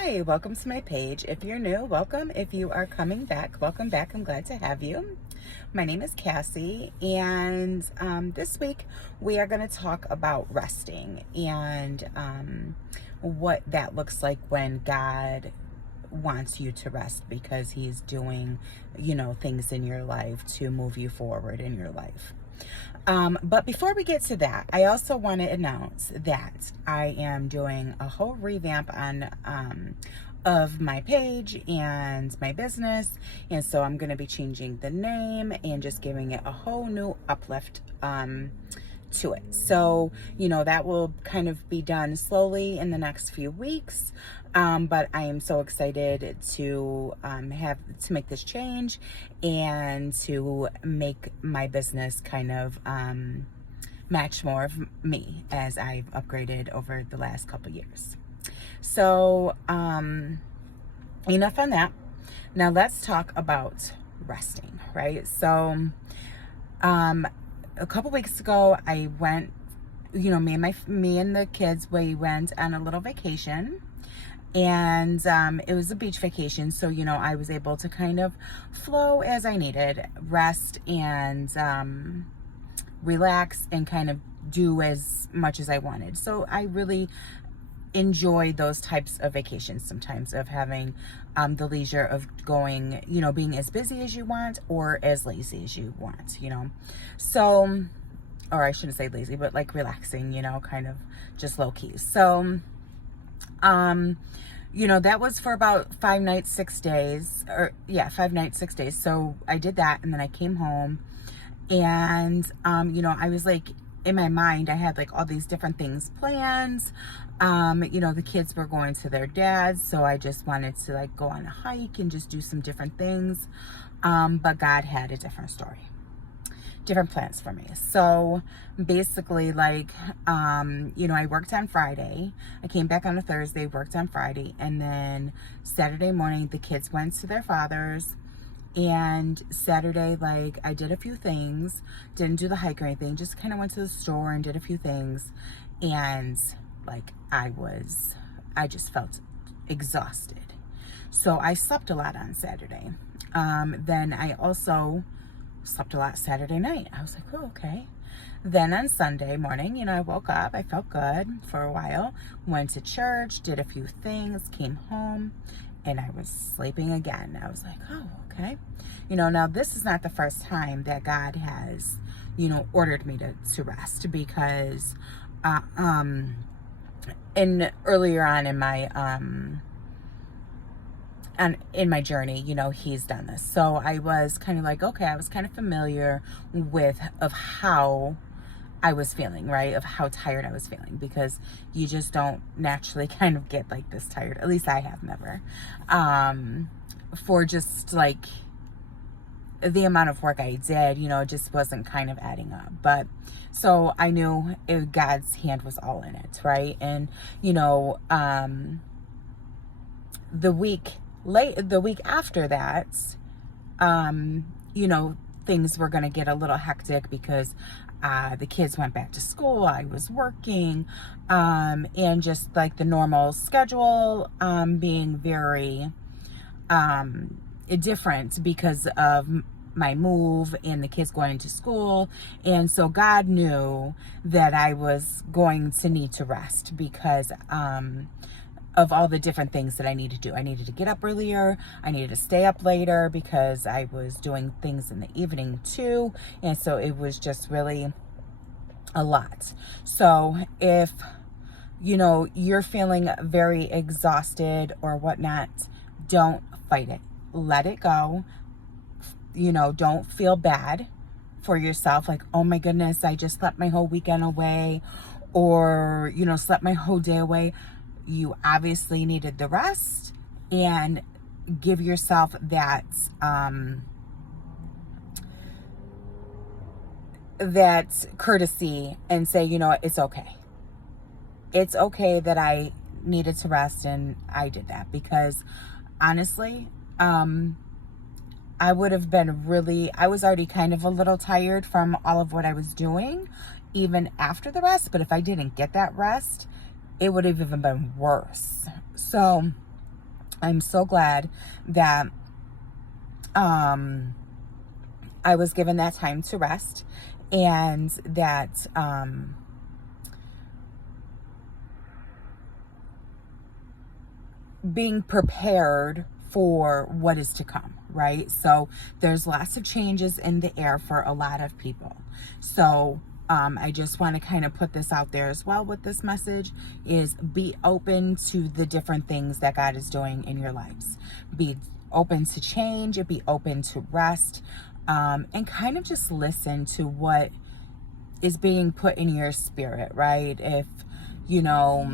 Hi, welcome to my page. If you're new, welcome. If you are coming back, welcome back. I'm glad to have you. My name is Cassie, and this week we are going to talk about resting and what that looks like when God wants you to rest because He's doing, things in your life to move you forward in your life. But before we get to that, I also want to announce that I am doing a whole revamp on of my page and my business, and so I'm going to be changing the name and just giving it a whole new uplift to it. So, that will kind of be done slowly in the next few weeks. But I am so excited to make this change and to make my business kind of match more of me as I've upgraded over the last couple years. So, enough on that. Now let's talk about resting, right? So, a couple weeks ago, I went, me and the kids, we went on a little vacation, and it was a beach vacation. So, I was able to kind of flow as I needed, rest and relax and kind of do as much as I wanted. So I really enjoy those types of vacations sometimes, of having the leisure of going, being as busy as you want or as lazy as you want, So, or I shouldn't say lazy, but like relaxing, kind of just low key. So, that was for about 5 nights, 6 days, 5 nights, 6 days. So I did that, and then I came home, and, I was like, in my mind, I had like all these different things planned. The kids were going to their dad's, so I just wanted to like go on a hike and just do some different things. But God had a different story, different plans for me. So basically, like, I worked on Friday. I came back on a Thursday, worked on Friday, and then Saturday morning, the kids went to their father's. And Saturday, like, I did a few things, didn't do the hike or anything, just kind of went to the store and did a few things. And like, I just felt exhausted. So I slept a lot on Saturday. Then I also slept a lot Saturday night. I was like, oh, okay. Then on Sunday morning, I woke up, I felt good for a while, went to church, did a few things, came home, and I was sleeping again. I was like, oh, okay. Now this is not the first time that God has, ordered me to rest, because earlier on in my in my journey, He's done this. So I was kind of like, okay, I was kind of familiar of how I was feeling, right? Of how tired I was feeling, because you just don't naturally kind of get like this tired. At least I have never. For just like the amount of work I did, it just wasn't kind of adding up. But so I knew God's hand was all in it, right? And, the week after that, things were going to get a little hectic because the kids went back to school. I was working, and just like the normal schedule being very different because of my move and the kids going to school. And so God knew that I was going to need to rest because of all the different things that I need to do. I needed to get up earlier. I needed to stay up later because I was doing things in the evening too. And so it was just really a lot. So if, you're feeling very exhausted or whatnot, don't fight it. Let it go. Don't feel bad for yourself. Like, oh my goodness, I just slept my whole weekend away, or, slept my whole day away. You obviously needed the rest, and give yourself that that courtesy and say, it's okay. It's okay that I needed to rest, and I did that, because honestly, I would have been I was already kind of a little tired from all of what I was doing, even after the rest. But if I didn't get that rest, it would have even been worse. So I'm so glad that I was given that time to rest, and that being prepared for what is to come, right? So there's lots of changes in the air for a lot of people. So I just want to kind of put this out there as well with this message, is be open to the different things that God is doing in your lives. Be open to change, be open to rest, and kind of just listen to what is being put in your spirit, right? If, you know,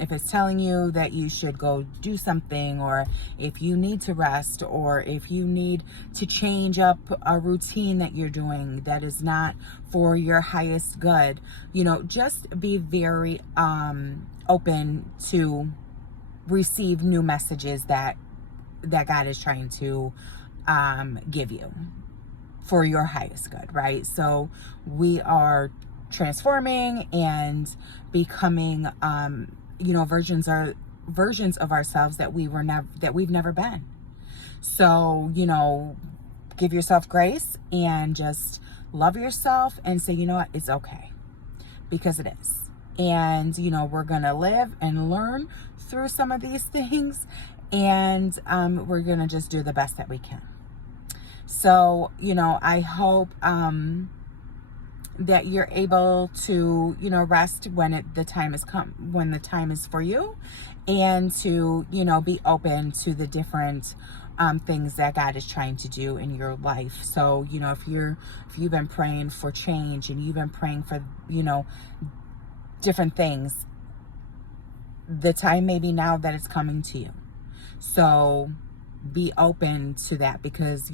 if it's telling you that you should go do something, or if you need to rest, or if you need to change up a routine that you're doing that is not for your highest good, just be very open to receive new messages that God is trying to give you for your highest good, right? So we are transforming and becoming versions of ourselves that we've never been. So give yourself grace and just love yourself and say, you know what, it's okay, because it is. And we're gonna live and learn through some of these things, and we're gonna just do the best that we can. So, I hope that you're able to, rest when the time is for you, and to, be open to the different things that God is trying to do in your life. So, if you've been praying for change, and you've been praying for, different things, the time may be now that it's coming to you. So be open to that, because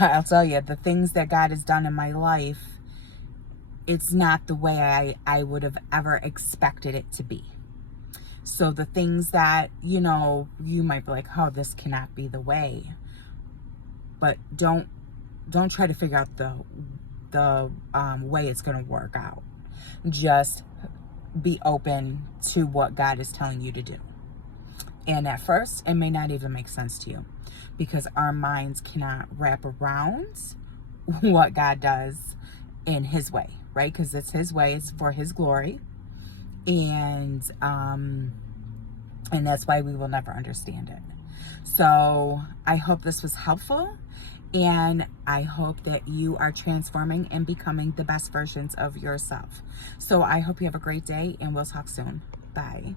I'll tell you, the things that God has done in my life, it's not the way I would have ever expected it to be. So the things that you might be like, oh, this cannot be the way, but don't try to figure out the way it's going to work out. Just be open to what God is telling you to do. And at first, it may not even make sense to you, because our minds cannot wrap around what God does in His way, right? Because it's His way, it's for His glory. And that's why we will never understand it. So I hope this was helpful, and I hope that you are transforming and becoming the best versions of yourself. So I hope you have a great day, and we'll talk soon. Bye.